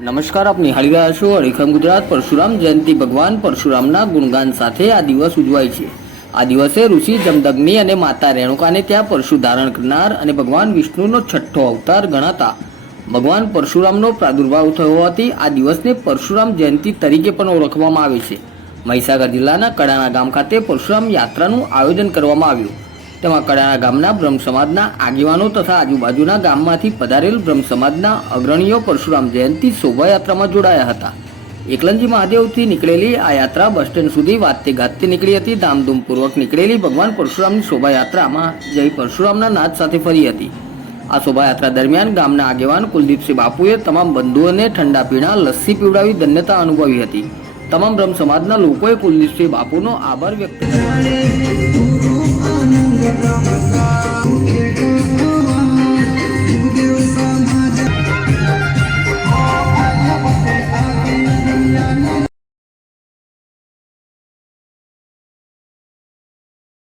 નમસ્કાર, આપ નિહાળી રહ્યા છો હરિખમ ગુજરાત. પરશુરામ જયંતિ ભગવાન પરશુરામના ગુણગાન સાથે આ દિવસ ઉજવાય છે. આ દિવસે ઋષિ જમદગ્નિ અને માતા રેણુકાને ત્યાં પરશુ ધારણ કરનાર અને ભગવાન વિષ્ણુનો છઠ્ઠો અવતાર ગણાતા. ભગવાન પરશુરામનો પ્રાદુર્ભાવ થયો હોવાથી આ દિવસને પરશુરામ જયંતિ તરીકે પણ ઓળખવામાં આવે છે. મહીસાગર જિલ્લાના કડાણા ગામ ખાતે પરશુરામ યાત્રાનું આયોજન કરવામાં આવ્યું. તેમાં કડાણા ગામના બ્રહ્મ સમાજના આગેવાનો તથા આજુબાજુના ગામમાંથી પધારેલ બ્રહ્મ સમાજના અગ્રણીઓ પરશુરામ જયંતિ શોભાયાત્રામાં જોડાયા હતા. એકલંજી મહાદેવથી નીકળેલી આ યાત્રા બસ સ્ટેન્ડ સુધી વાતથી ગાતે નીકળી હતી, ધામધૂમપૂર્વક નીકળેલી ભગવાન પરશુરામની શોભાયાત્રામાં જય પરશુરામના નાદ સાથે ફરી હતી. આ શોભાયાત્રા દરમિયાન ગામના આગેવાન કુલદીપસિંહ બાપુએ તમામ બંધુઓને ઠંડા પીણા, લસ્સી પીવડાવી ધન્યતા અનુભવી હતી. તમામ બ્રહ્મ સમાજના લોકોએ કુલદીપસિંહ બાપુનો આભાર વ્યક્ત કર્યો. હતો